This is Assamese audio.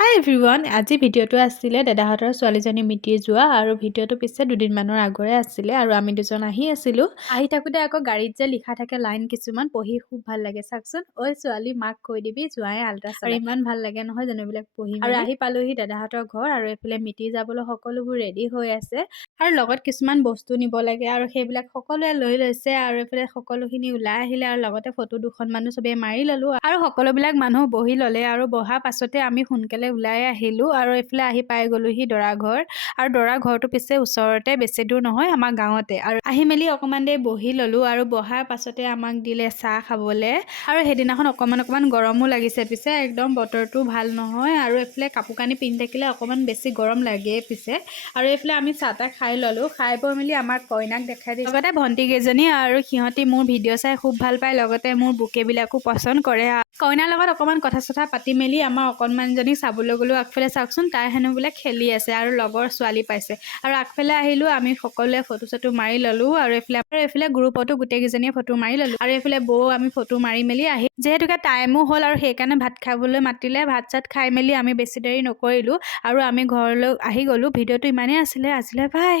হাই এভৰিৱান, আজি ভিডিঅ'টো আছিলে দাদাহঁতৰ ছোৱালীজনী মিতিৰ যোৱা আৰু ভিডিঅ'টো পিছে দুদিনমানৰ আগৰে আছিলে আৰু আমি দুজন আহি আছিলোঁ। আহি থাকোঁতে আকৌ গাড়ীত যে লিখা থাকে লাইন কিছুমান পঢ়ি খুব ভাল লাগে। চাওকচোন, ঐ ছোৱালী মাক কৈ দিবি জোঁৱাই আল্ট্ৰা চলাই। আৰু ইমান ভাল লাগে নহয় জানো এইবিলাক পঢ়ি আৰু আহি পালোহি দাদাহঁতৰ ঘৰ আৰু এইফালে মিতিৰ যাবলৈ সকলোবোৰ ৰেডি হৈ আছে আৰু লগত কিছুমান বস্তু নিব লাগে আৰু সেইবিলাক সকলোৱে লৈ লৈছে আৰু এইফালে সকলোখিনি ওলাই আহিলে আৰু লগতে ফটো দুখনমানো চবেই মাৰি ল'লোঁ আৰু সকলোবিলাক মানুহ বহি ল'লে আৰু বহাৰ পাছতে আমি সোনকালে ওলাই আহিলোঁ আৰু এইফালে আহি পাই গ'লোহি দৰা ঘৰ আৰু দৰা ঘৰটো পিছে ওচৰতে, বেছি দূৰ নহয়, আমাৰ গাঁৱতে। আৰু আহি মেলি অকণমান দেৰি বহি ল'লোঁ আৰু বহাৰ পাছতে আমাক দিলে চাহ খাবলৈ আৰু সেইদিনাখন অকণমান গৰমো লাগিছে পিছে, একদম বতৰটো ভাল নহয় আৰু এইফালে কাপোৰ কানি পিন্ধি থাকিলে অকণমান বেছি গৰম লাগে পিছে। আৰু এইফালে আমি চাহ তাহ খাই ল'লোঁ, খাই বৈ মেলি আমাৰ কইনাক দেখাই দিছোঁ। লগতে ভণ্টিকেইজনী আৰু সিহঁতি মোৰ ভিডিঅ' চাই খুব ভাল পায়, লগতে মোৰ বুকেবিলাকো পচন্দ কৰে। কইনাৰ লগত অকণমান কথা চথা পাতি মেলি আমাৰ অকণমানজনীক চাবলৈ গ'লোঁ। আগফালে চাওকচোন, তাই হেনো বোলে খেলি আছে আৰু লগৰ ছোৱালী পাইছে আৰু আগফালে আহিলোঁ, আমি সকলোৱে ফটো চটো মাৰি ল'লোঁ আৰু এইফালে গ্ৰুপতো গোটেইকেইজনীয়ে ফটো মাৰি ল'লোঁ আৰু এইফালে বৌ আমি ফটো মাৰি মেলি আহি যিহেতুকে টাইমো হ'ল আৰু সেইকাৰণে ভাত খাবলৈ মাতিলে। ভাত চাত খাই মেলি আমি বেছি দেৰি নকৰিলোঁ আৰু আমি ঘৰলৈ আহি গ'লোঁ। ভিডিঅ'টো ইমানেই আছিলে, আজিলৈ বাই।